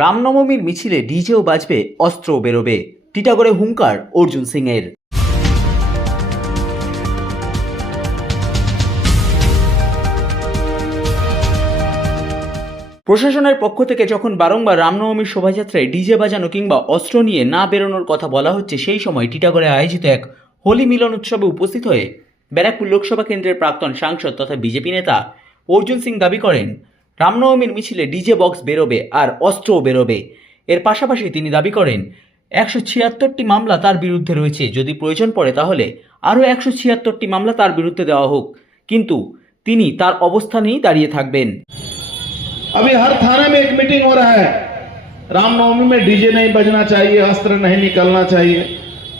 রামনবমীর মিছিলে ডিজেও বাজবে, অস্ত্রও বেরোবে, টিটাগড়ে হুঙ্কার অর্জুন সিংয়ের। প্রশাসনের পক্ষ থেকে যখন বারংবার রামনবমীর শোভাযাত্রায় ডিজে বাজানো কিংবা অস্ত্র নিয়ে না বেরোনোর কথা বলা হচ্ছে, সেই সময় টিটাগড়ে আয়োজিত এক হোলি মিলন উৎসবে উপস্থিত হয়ে ব্যারাকপুর লোকসভা কেন্দ্রের প্রাক্তন সাংসদ তথা বিজেপি নেতা অর্জুন সিং দাবি করেন, রামনবমীর মিছিলে ডিজে বক্স বেরোবে আর অস্ত্রও বেরোবে। এর পাশাপাশি তিনি দাবি করেন 176টি মামলা তার বিরুদ্ধে রয়েছে, যদি প্রয়োজন পড়ে তাহলে আরও 176টি মামলা তার বিরুদ্ধে দেওয়া হোক, কিন্তু তিনি তার অবস্থানেই দাঁড়িয়ে থাকবেন। अभी हर थाने में एक मीटिंग हो रहा है, रामनवमी में डीजे नहीं बजना चाहिए, अस्त्र नहीं निकलना चाहिए।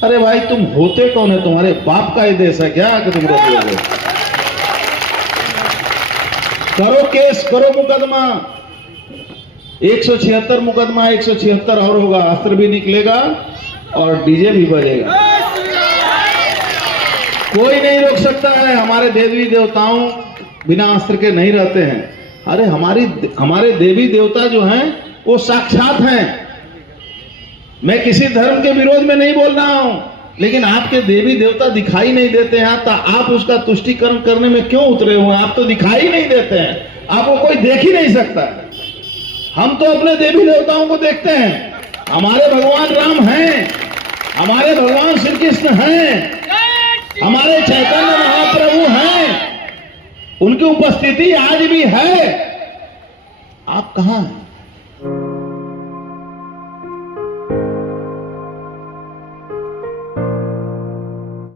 अरे भाई तुम होते कौन है? तुम्हारे बाप का ही देश है क्या कि तुम रोकोगे? करो केस, करो मुकदमा, 176 मुकदमा, 176 और होगा, अस्त्र भी निकलेगा और डीजे भी बजेगा। कोई नहीं रोक सकता है। हमारे देवी देवताओं बिना अस्त्र के नहीं रहते हैं। अरे हमारे देवी देवता जो हैं वो साक्षात हैं। मैं किसी धर्म के विरोध में नहीं बोल रहा हूं, लेकिन आपके देवी देवता दिखाई नहीं देते हैं तो आप उसका तुष्टीकरण करने में क्यों उतरे हुए हैं? आप तो दिखाई नहीं देते हैं, आपको कोई देख ही नहीं सकता। हम तो अपने देवी देवताओं को देखते हैं। हमारे भगवान राम हैं, हमारे भगवान श्री कृष्ण हैं, हमारे चैतन्य महाप्रभु हैं, उनकी उपस्थिति आज भी है। आप कहां हैं?